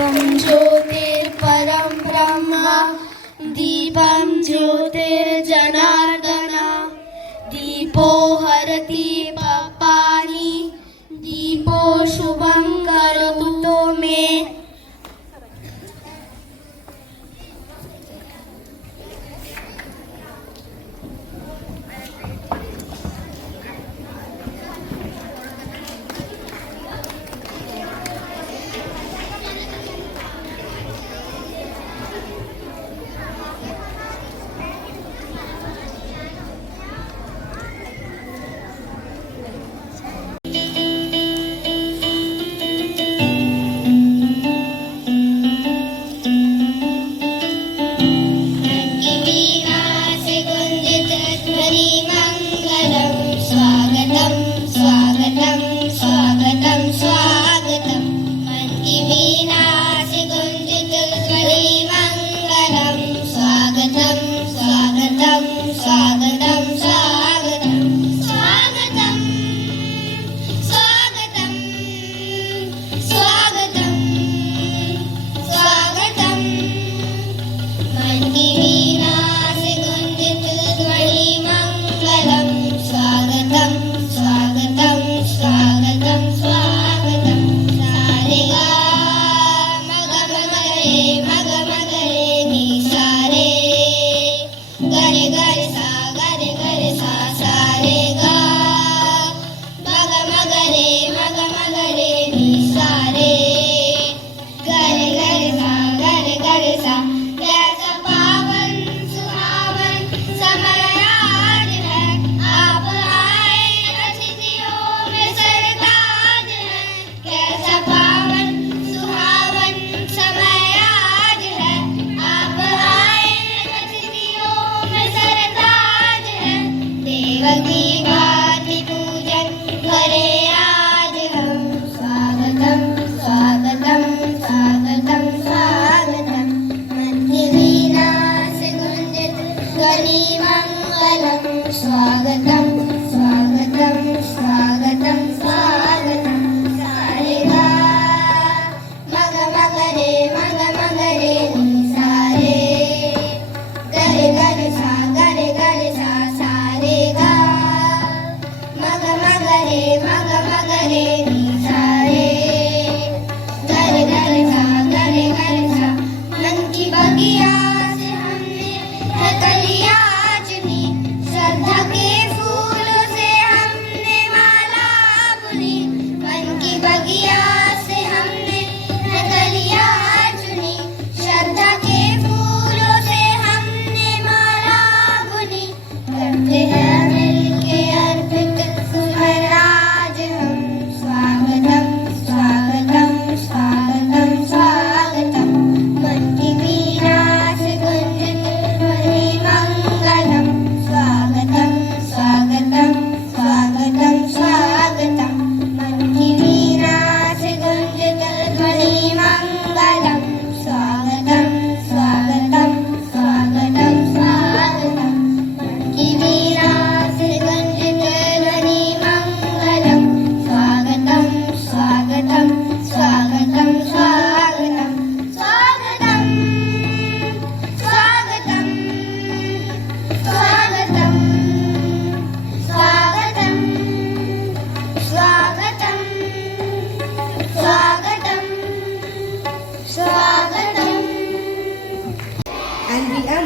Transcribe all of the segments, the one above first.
ज्योतिर्परं ब्रह्म दीपं ज्योतिर्जनार्दन दीपो हरति पापानि दीपो शुभं करोतु मे।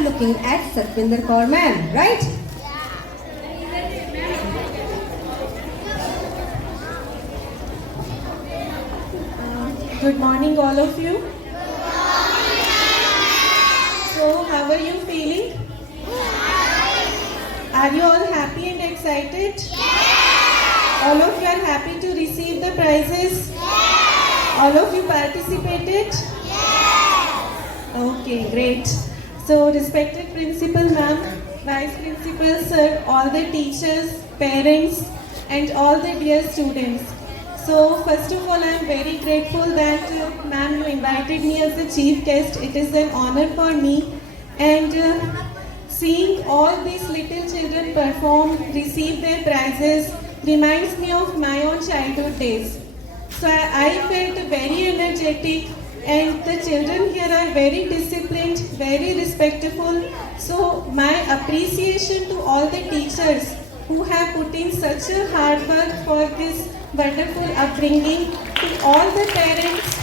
Looking at Satvinder Kaur ma'am, right? Good morning, all of you. So, how are you feeling? Are you all happy and excited? All of you are happy to receive the prizes? All of you participated? Okay, great. So, respected principal ma'am, vice principal sir, all the teachers, parents, and all the dear students. So, first of all, I am very grateful that ma'am, you invited me as the chief guest. It is an honor for me. And seeing all these little children perform, receive their prizes, reminds me of my own childhood days. So I felt very energetic and the children here are very disciplined, very respectful. So my appreciation to all the teachers who have put in such a hard work for this wonderful upbringing, to all the parents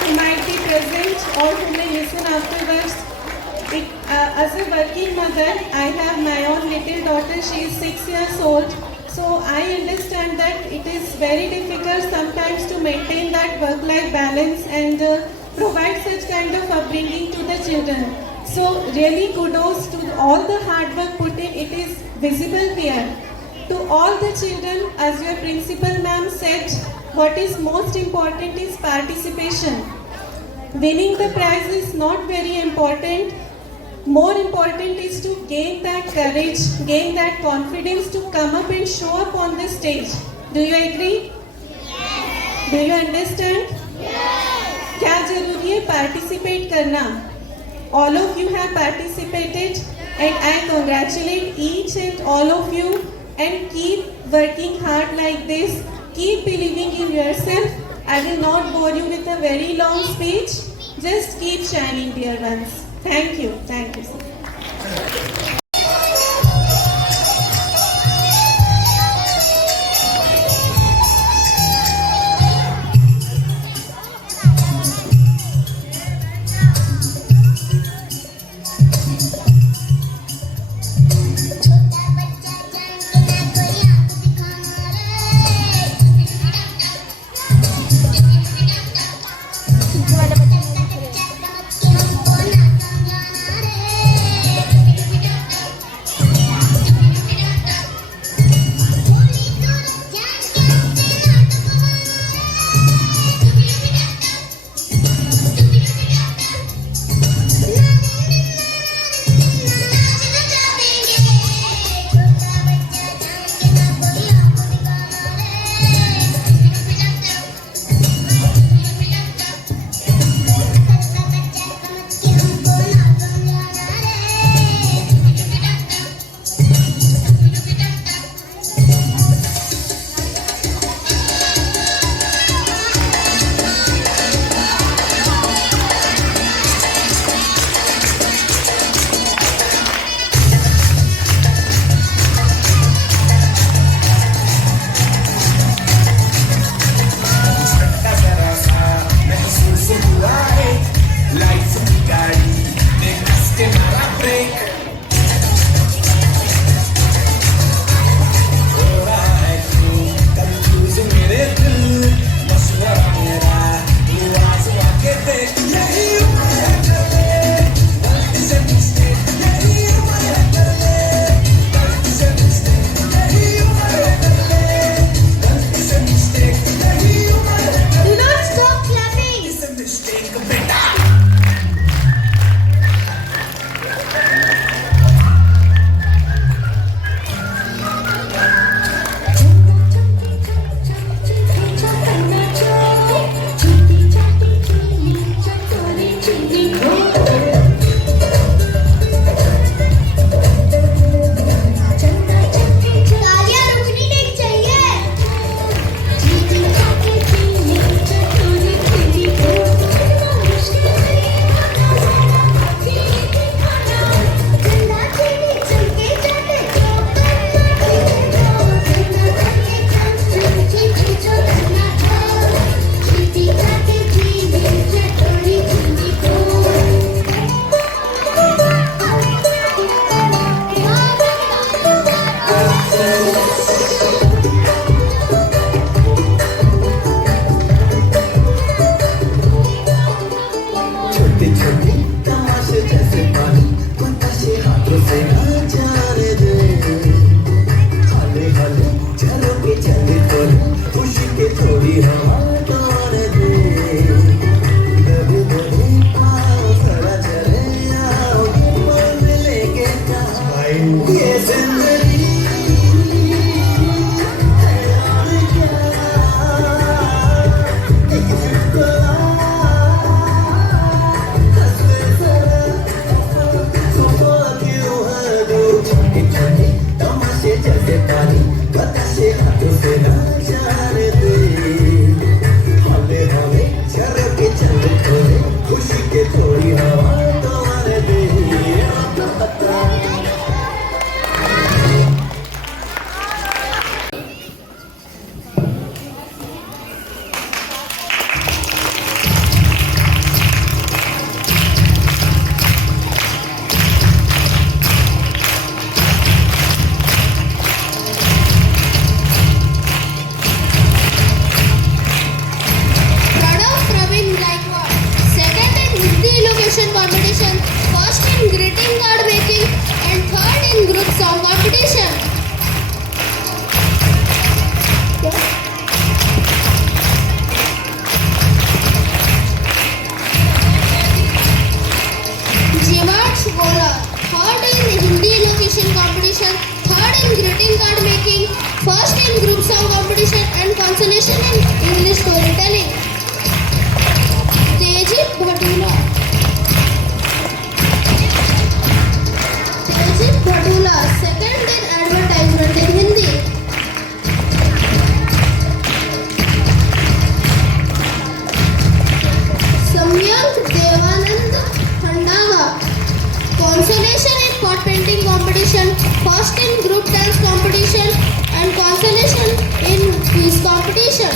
who might be present or who may listen afterwards. As a working mother, I have my own little daughter. She is 6 years old. So I understand that it is very difficult sometimes to maintain that work-life balance and provide such kind of upbringing to the children. So really kudos to all the hard work put in. It is visible here. To all the children, as your principal ma'am said, what is most important is participation. Winning the prize is not very important. More important is to gain that courage, gain that confidence to come up and show up on the stage. Do you agree? Yes. Do you understand? Yes. क्या जरूरी है participate करना? All of you have participated and I congratulate each and all of you and keep working hard like this. Keep believing in yourself. I will not bore you with a very long speech. Just keep shining, dear ones. Thank you. Thank you, sir. consolation in English storytelling. Tejit Bhatula. Tejit Bhatula, second in advertisement in Hindi. Samyak Devanand Khandaga, consolation in pot painting competition, first in group dance competition, and consolation in quiz competition.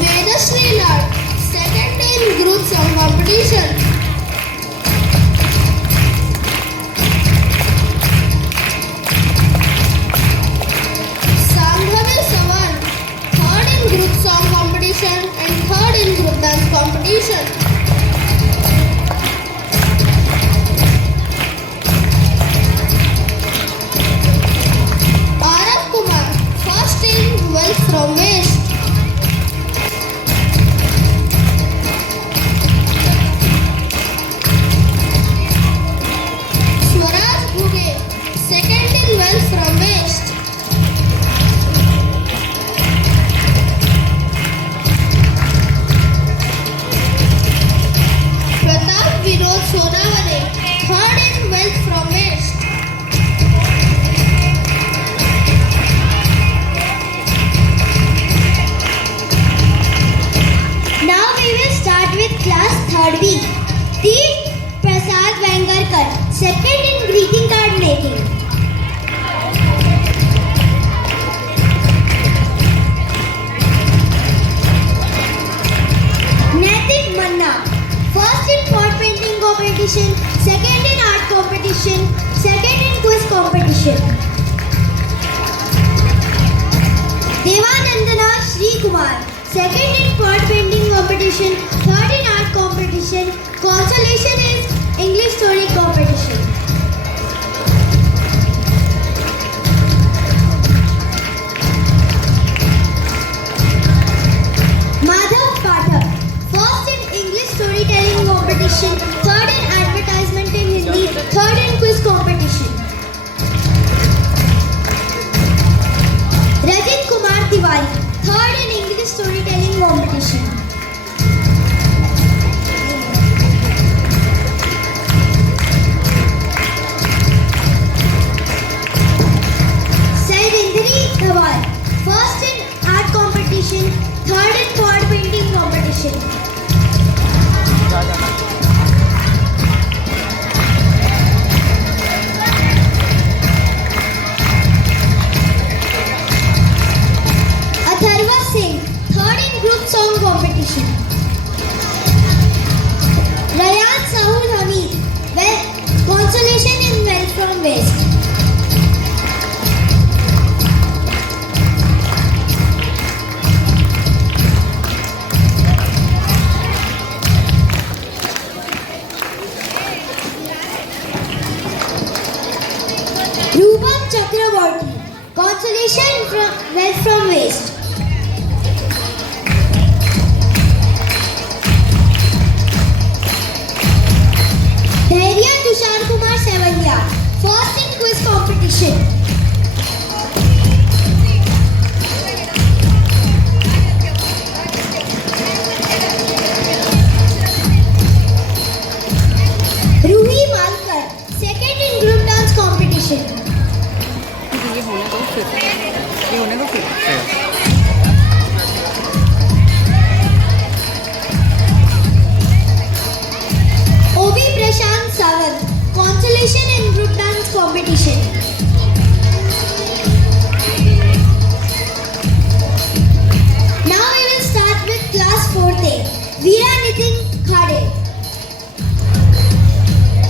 Vedashri Lal, second in group song competition. Sambhavi Sawan, third in group song competition and third in group dance competition. Arav Kumar, first in wealth from waste. Swaraj Bhuge, second in wealth from waste. Pratap Vinod Sonawale, third in wealth from waste. Now we will start with class 3rd B. T. Prasad Vengarkar, second in greeting card making. Naitik Manna, first in pot painting competition, second in art competition, second in quiz competition. Devanandana Shri Kumar, second in pot painting competition, third in art competition, consolation is English story competition. Madhav Pathak, first in English storytelling competition, third in advertisement in Hindi, third in quiz competition. Rajat Kumar Tiwari, third in English storytelling competition. Sairindri Dhawal, first in art competition, third in pot painting competition. Atharva Singh, third in group song competition. Rayan Sahul Hamid, consolation in wealth from waste. Rupam Chakraborty, consolation from wealth from waste. Dhairya Tushar Kumar Sevaiya, first in quiz competition. Ruhi Malkar, second in group dance competition. ये होने को फिर Obi Prashant Sawant, consolation in group dance competition. Now we will start with class 4th A. Veera Nitin Khade,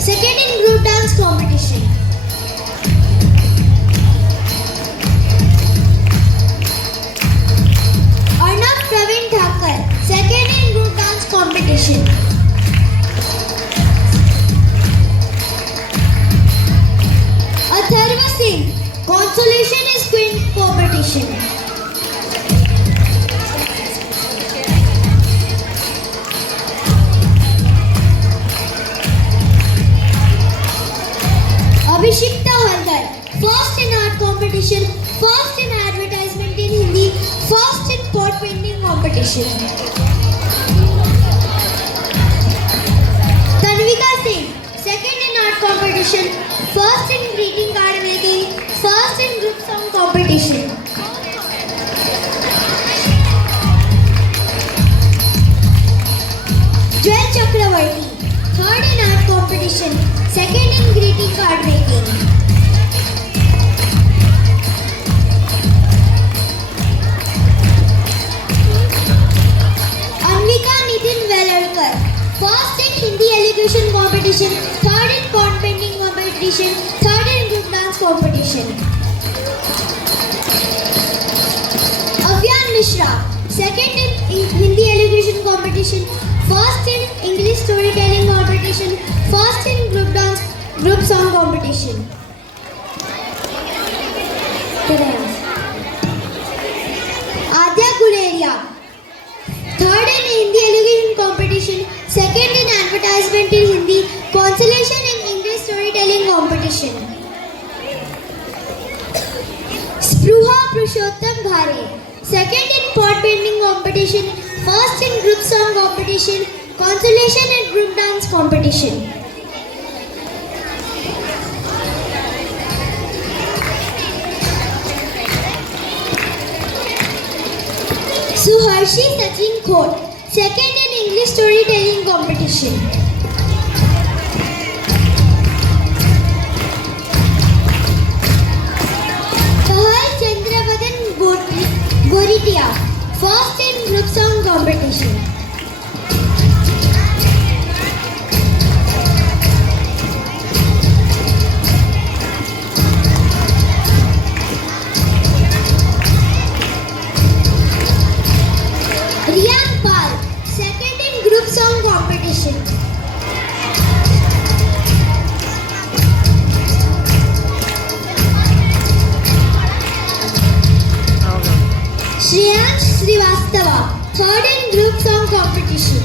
second in group dance competition. Arnab Praveen Thakur, second in group dance competition. Atharva Singh, consolation is quiz competition. Abhishekta Haldar, first in art competition. competition, first in advertisement in Hindi, first in pot painting competition. Tanvika Singh, second in art competition, first in greeting card making, first in group song competition. Joel Chakravarti, third in art competition, second in greeting card making. Anvika Nitin Velarkar, first in Hindi elocution competition, third in pot painting competition, third in group dance competition. Avyan Mishra, second in Hindi elocution competition, first in English storytelling competition, first in group song competition. Adya Guleria, third in Hindi elocution competition, second in advertisement in Hindi, consolation in English storytelling competition. Spruha Purushottam Bhare, second in pot painting competition, first in group song competition, consolation in group dance competition. Suharshi Sachin Khot, second in English storytelling competition. Kahal Chandravadan Goritia, first in group song competition. Riyan Pal, second in group song competition. Shreyansh Srivastava, third in group song competition.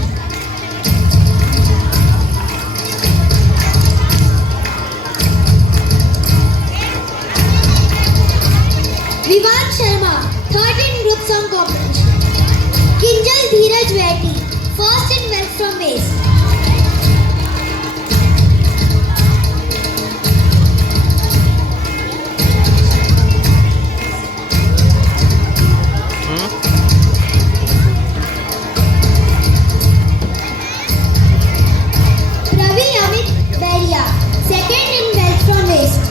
Vivan Sharma, third in group song competition. Kinjal Dheeraj Veti, first in West from Waste. Ravi Amit Beria, second in West from Waste.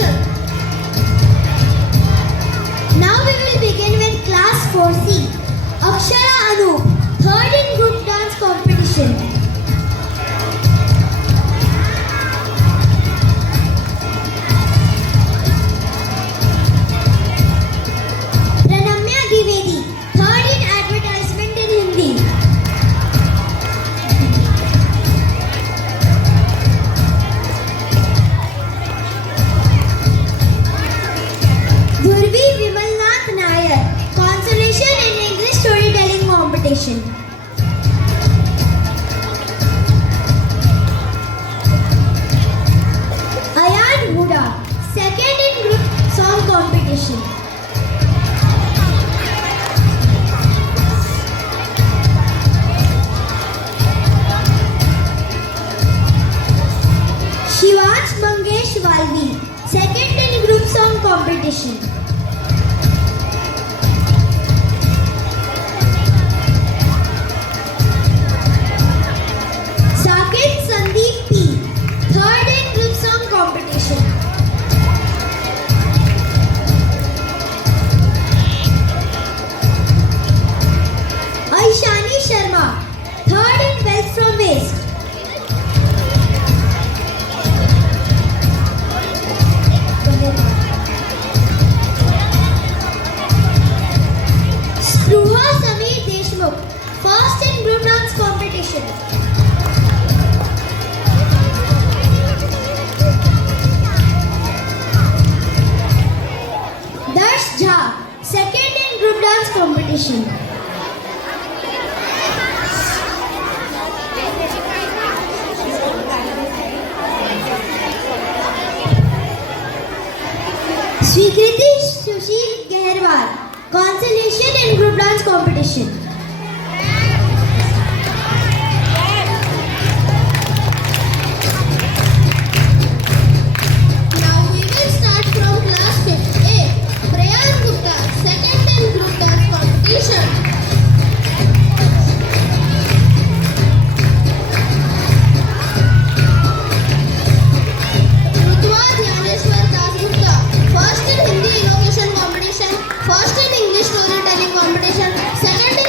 competition. Now we will begin with class 4C. Akshara Anup, third in group dance competition. Pranamya Dwivedi, third in advertisement in Hindi. Dhurvi Vimalnath Nair, consolation in English storytelling competition. Ayan Huda, second in group song competition. Shivansh Mangesh Walvi, second in group song competition. Saket Sandeep P, third in group song competition. Aishani Sharma, third in Wealth from Waste. Spruha Sameer Deshmukh, first in group dance competition. Darsh Jha, second in group dance competition. Swikriti Sushil Gehrwal, consolation in group dance competition. Now we will start from class 5A. Prayan Gupta, second in group dance competition. Rutwa Dhyaneshwar Das Gupta, first in Hindi elocution competition, first in English storytelling competition, second in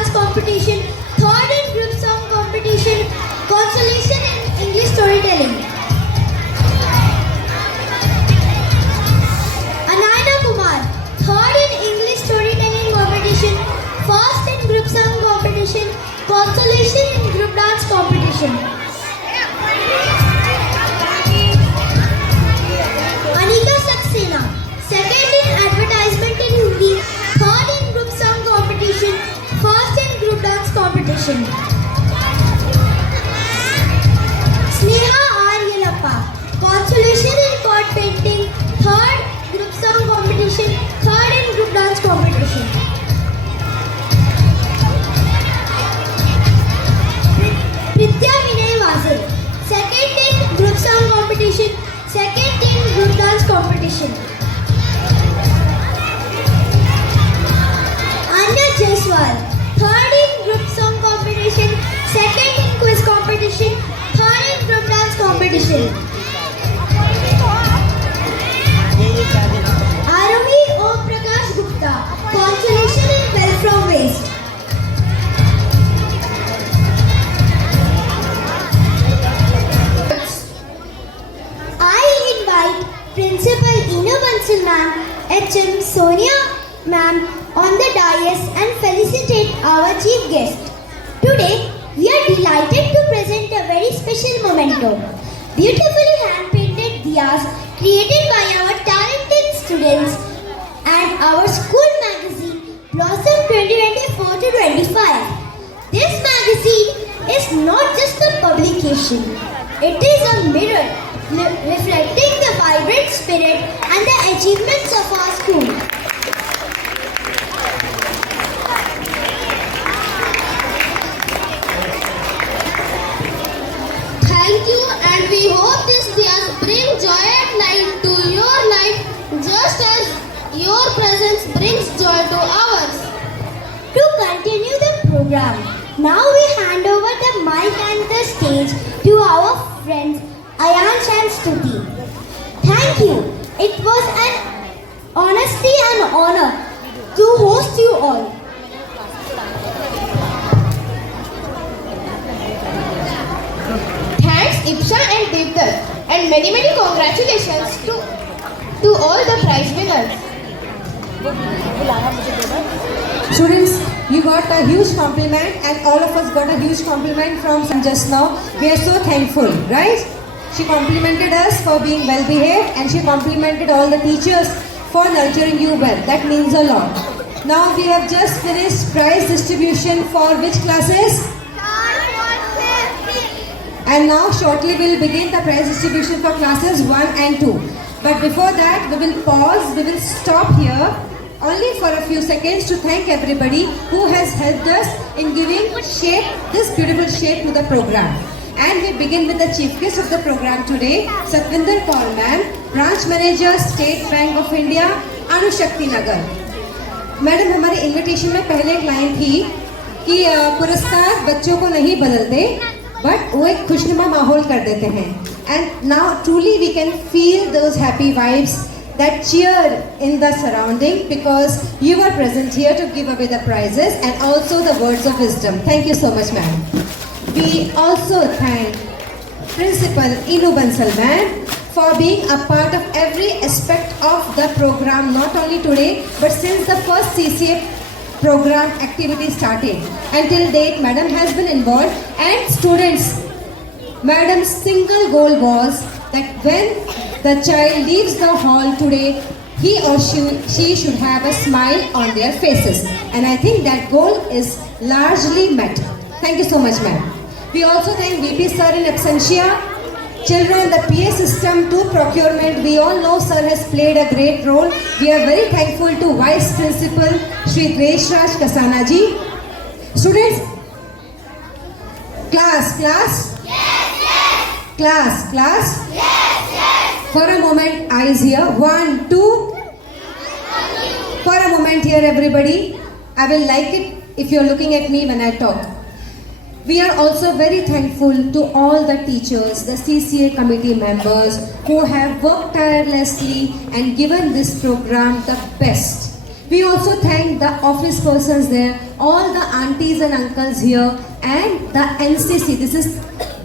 dance competition, third in group song competition, consolation in English storytelling. Anayana Kumar, third in English storytelling competition, first in group song competition, consolation in group dance competition. Anika Saxena, second in advertisement in Hindi, third in group song competition, first in group dance competition. Sneha R. Yelappa, consolation in cord painting, third group song competition, third in group dance competition. Pritya Vinay Vasan, second in group song competition, second in group dance competition. Anya Jaiswal, third in group song competition, second in quiz competition, third in group dance competition. Arumi Om Prakash Gupta, consolation in well from waste. I invite Principal Inu Bansal ma'am, HM Sonia ma'am on the dais and felicitate our chief guest. Today, we are delighted to present a very special memento. Beautifully hand-painted diyas created by our talented students and our school magazine Blossom 2024 to 25. This magazine is not just a publication. It is a mirror reflecting the vibrant spirit and the achievements of our school. Thank you, and we hope these diyas bring joy and light to your life just as your presence brings joy to ours. To continue the program, now we hand over the mic and the stage to our friends Ayansh and Stuti. Thank you. It was an honestly an honor to host you all. Thanks Ipsha and Devdat, and many congratulations to all the prize winners. Students, you got a huge compliment and all of us got a huge compliment from just now. We are so thankful, right? She complimented us for being well behaved and she complimented all the teachers for nurturing you well. That means a lot. Now we have just finished prize distribution for which classes? And now shortly we will begin the prize distribution for classes 1 and 2. But before that we will pause, we will stop here only for a few seconds to thank everybody who has helped us in giving shape, this beautiful shape to the program. And we begin with the chief guest of the program today, Satvinder Kaur ma'am, branch manager, State Bank of India, Anushakti Nagar. Madam हमारे invitation में पहले एक line थी कि पुरस्कार बच्चों को नहीं बदलते बट वो एक खुशनुमा माहौल कर देते हैं. And now truly we can feel those happy vibes, that cheer in the surrounding because you were present here to give away the prizes and also the words of wisdom. Thank you so much ma'am. We also thank Principal Inu Bansal ma'am for being a part of every aspect of the program, not only today but since the first CCA program activity started. Until date, madam has been involved and students, madam's single goal was that when the child leaves the hall today, he or she should have a smile on their faces. And I think that goal is largely met. Thank you so much ma'am. We also thank VP sir in absentia. Children, the PA system to procurement, we all know sir has played a great role. We are very thankful to Vice Principal Shri Dvesh Raj Kasana ji. Students, class. Yes, yes. Class. Yes, yes. For a moment, eyes here. 1, 2. For a moment here, everybody. I will like it if you are looking at me when I talk. We are also very thankful to all the teachers, the CCA committee members who have worked tirelessly and given this program the best. We also thank the office persons there, all the aunties and uncles here, and the NCC. This is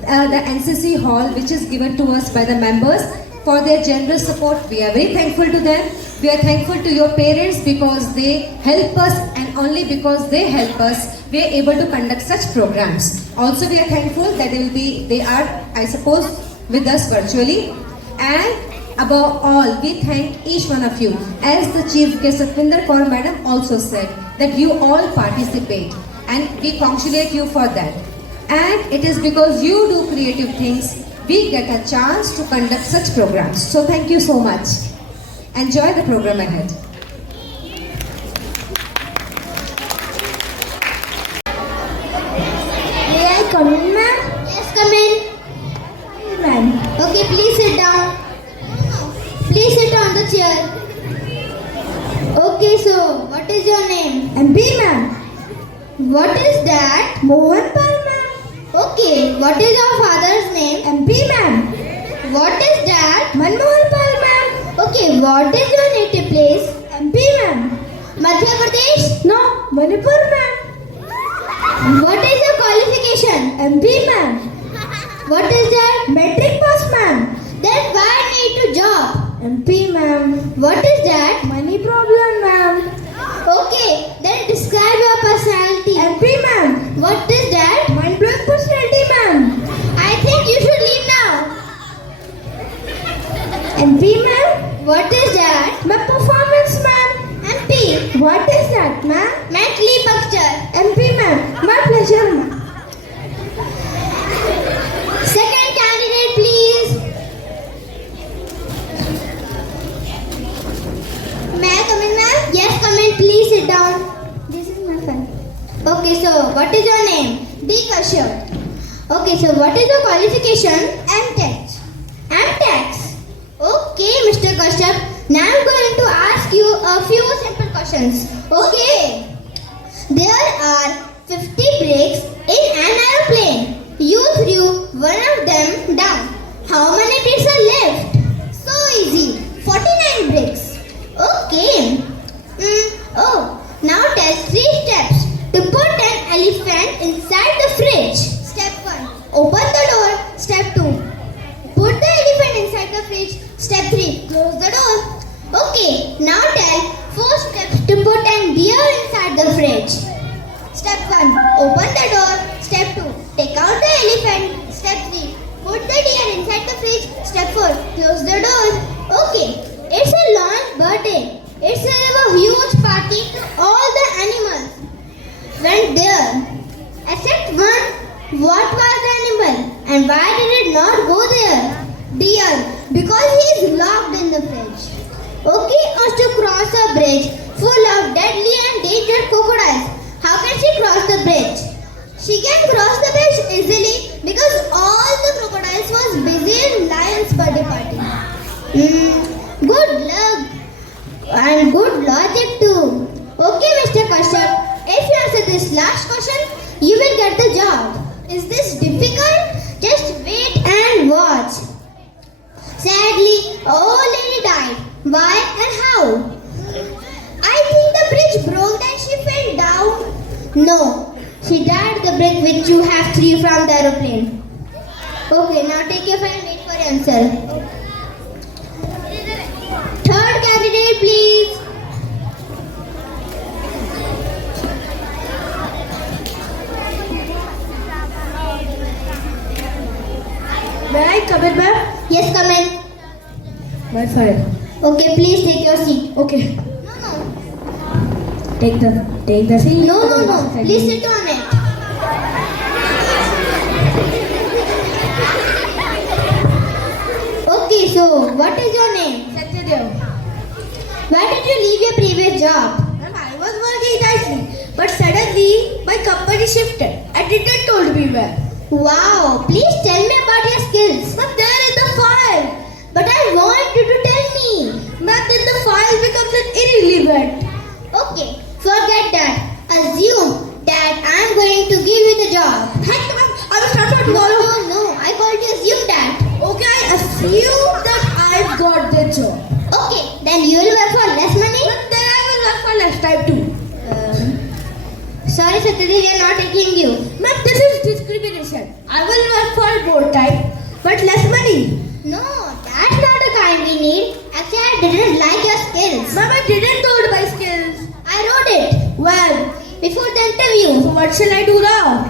the NCC hall which is given to us by the members for their generous support. We are very thankful to them. We are thankful to your parents because they help us, and only because they help us, we are able to conduct such programs. Also, we are thankful that they are, I suppose, with us virtually. And above all, we thank each one of you. As the Chief Guest Satvinder Kaur Madam also said, that you all participate, and we congratulate you for that. And it is because you do creative things, we get a chance to conduct such programs. So thank you so much. Enjoy the program ahead. May I come in, ma'am? Yes, come in. Ma'am. Okay, please sit down. Please sit on the chair. Okay, so what is your name? MP, ma'am. What is that? Mohan Pal, ma'am. Okay, what is your father's name? MP, ma'am. What is that? Manmohan Pal, ma'am. Okay, what is your native place? MP, ma'am. Madhya Pradesh? No, Manipur, ma'am. What is your qualification? MP, ma'am. What is that? Metric pass, ma'am. Then why need to job? MP, ma'am. What is that? Money problem, ma'am. Okay, then describe your personality. MP, ma'am. What is that? Mind-blowing personality, ma'am. I think you should leave now. MP, ma'am. What is that? My performance, ma'am. MP. What is that, ma'am? Mentally picture. MP, ma'am. My pleasure, ma'am. Second candidate, please. May I come in, ma'am? Yes, come in. Please sit down. This is my friend. Okay, so what is your name? D. Kashyap. Okay, so what is your qualification? MTech. MTech. Okay, Mr. Kashyap. Now I'm going to ask you a few simple questions. Okay. There are 50 bricks in an aeroplane. You threw one of them down. How many bricks are left? So easy. 49 bricks. Okay. Now test 3 steps to put an elephant inside the fridge. Step 1. Open the door. Step 2. Put the elephant inside the fridge. Step 3. Close the door. Okay. Now tell 4 steps to put an deer inside the fridge. Step 1. Open the door. Step 2. Take out the elephant. Step 3. Put the deer inside the fridge. Step 4. Close the door. Okay. It's a launch birthday. It's a huge party to all the animals. Went there. Except one. What was the animal? And why did it not go there? Deer. Because he is locked in the fridge. Okay, wants to cross a bridge full of deadly and dangerous crocodiles. How can she cross the bridge? She can cross the bridge easily because all the crocodiles was busy in lion's birthday party. Good luck and good logic too. Okay, Mr. Kashyap, if you answer this last question, you will get the job. Is this difficult? Just wait and watch. Sadly, a old lady died. Why and how? I think the bridge broke and she fell down. No, she died the brick which you have threw from the aeroplane. Okay, now take your pen and wait for your answer. Third candidate, please. May I come in, ma'am? Yes, come in. My file. Okay, please take your seat. Okay. No. Take the seat. No. Please sit on it. Okay, so what is your name? Satyadev. Why did you leave your previous job? I was working nicely, but suddenly my company shifted and didn't told me where. Wow, please tell me about your skills. But there in the file. But I want you to tell me. But then the file becomes irrelevant. Okay, forget that. Assume that I'm going to give you the job. Heck, ma'am, I will start tomorrow. No, I called you assume that. Okay, I assume that I've got the job. Okay, then you will work for less money. But then I will work for less today we are not taking you. Ma'am, this is discrimination. I will work for more time, but less money. No, that's not the kind we need. Actually, I didn't like your skills. Ma'am, I didn't do my skills. I wrote it Well, before the interview. so what shall I do now?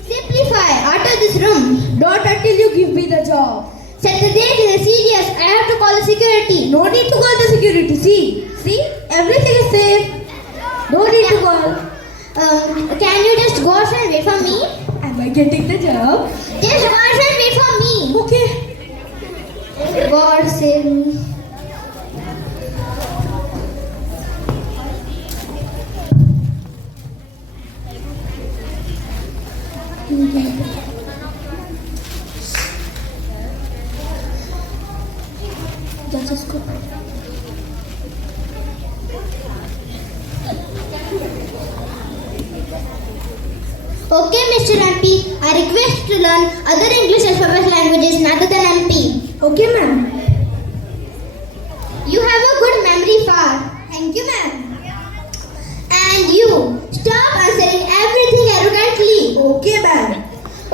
Simplify out of this room. Not until you give me the job. Set the date in the serious. I have to call the security. No need to call the security. See, everything is safe. No need to call. Can you just go outside and wait for me? Am I getting the job? Just go outside and wait for me. Okay. God save me. Just go. Okay, Mr. MP, I request to learn other English alphabet languages other than MP. Okay, ma'am. You have a good memory, Far. Thank you, ma'am. And you, stop answering everything arrogantly. Okay, ma'am.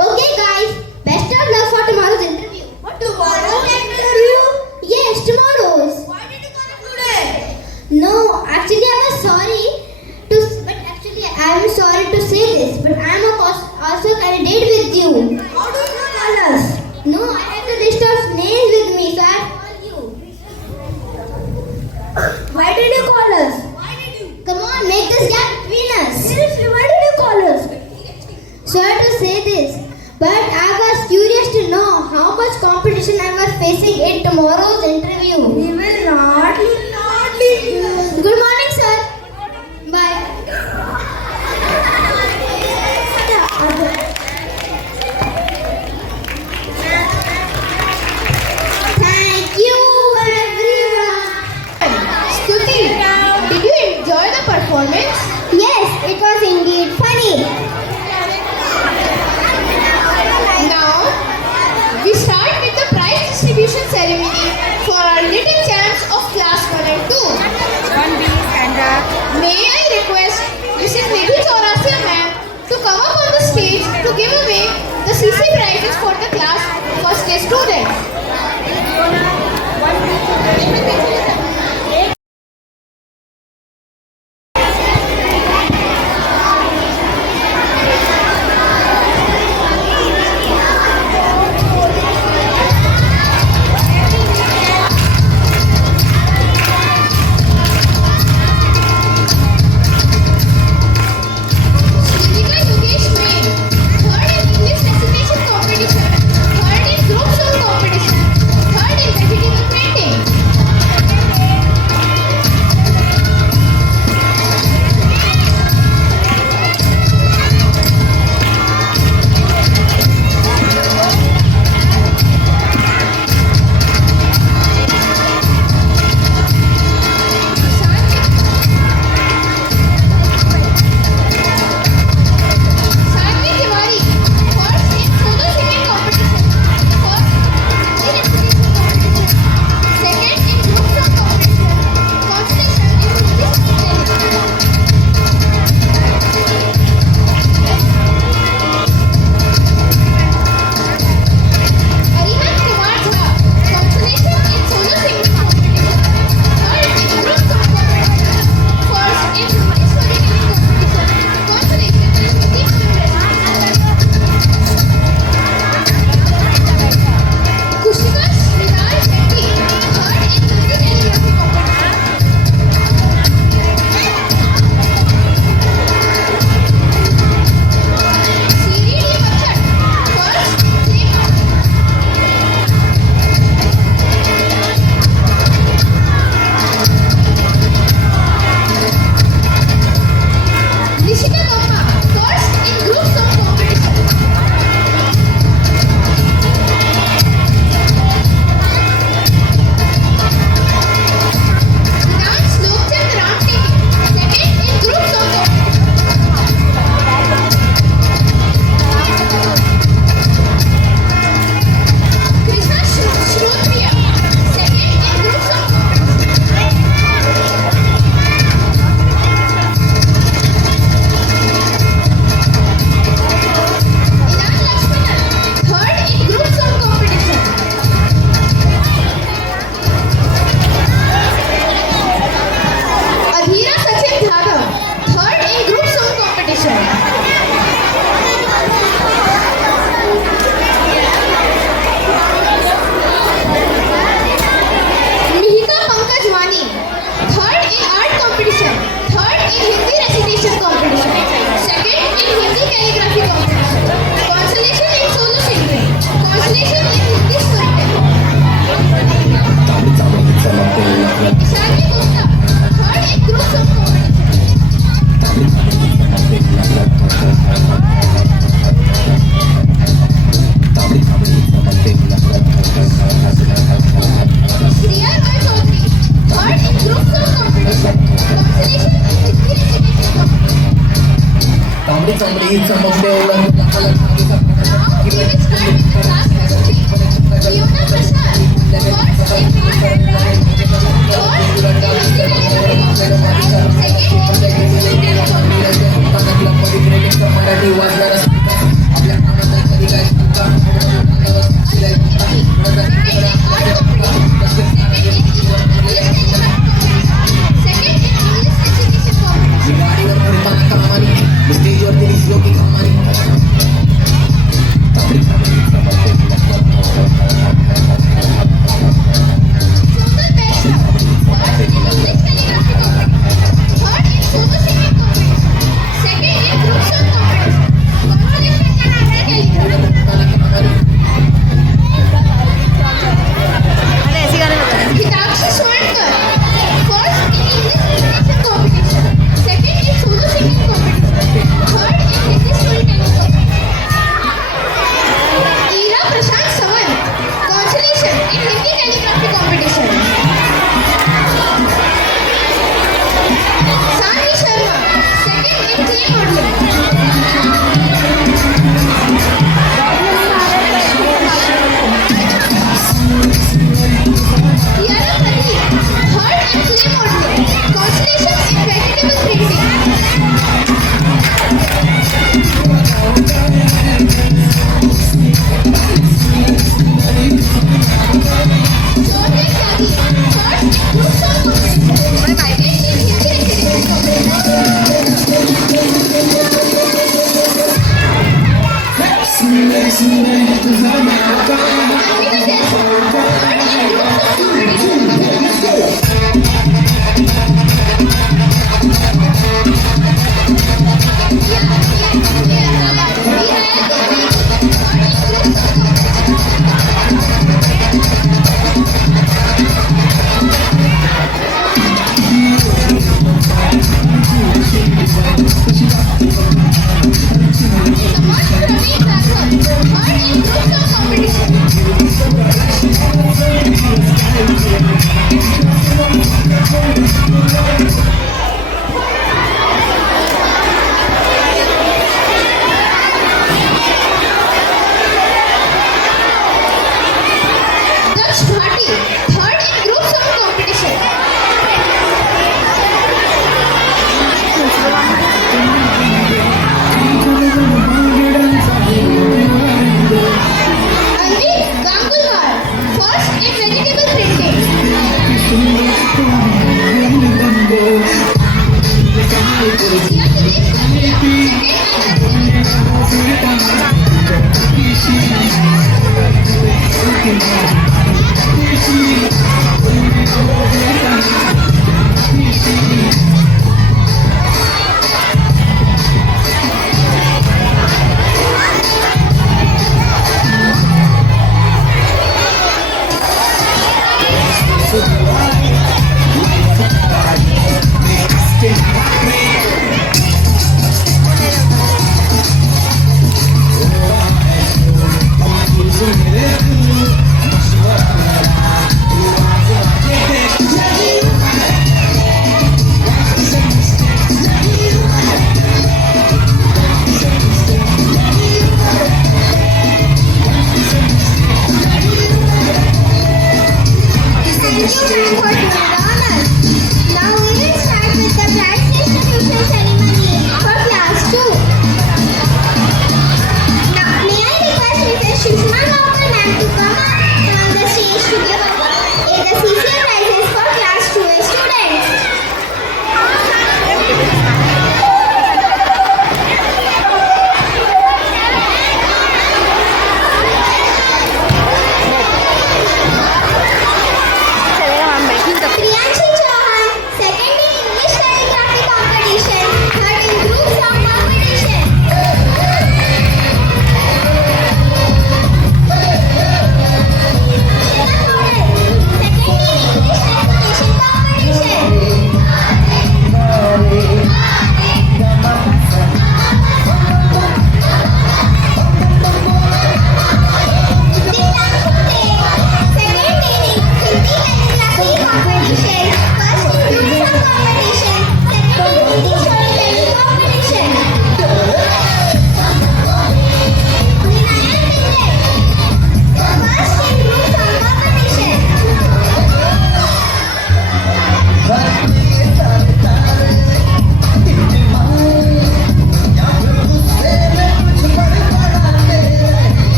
Okay, guys, best of luck for tomorrow's interview. What tomorrow's interview? Yes, tomorrow's. Why did you call it today? No, actually, I'm sorry to say this, but I'm also candidate with you. How do you know colors? No, I have the list of names with me, so I call you. Why did you call us? Come on, make this gap between us. Seriously, why did you call us? Sorry to say this, but I was curious to know how much competition I was facing in tomorrow's interview. We will not leave you. Good morning, sir. Bye. Thank you, everyone. Stuti, did you enjoy the performance? Yes, it was indeed funny. Now, we start with the prize distribution ceremony for our little champs of class 1 and 2. 1B, stand up. May I request Mrs. Nidhi Chaurasia ma'am to come up on the stage to give away the CC prizes for the class first day students. Sridhika Yogesh Main, third in English recitation competition. calligraphy competition. Consolation in solo singing. Consolation in Hindi storytelling. Ishani Gupta, third in group song competition. Priya Roy Chaudhary, third in group song competition. Consolation in Hindi education competition. Now we will start with the class history. Fiona Prasad, first in art and drawing. Third in Hindi calligraphy competition. Second in storytelling competition. Mistake your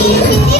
in Hindi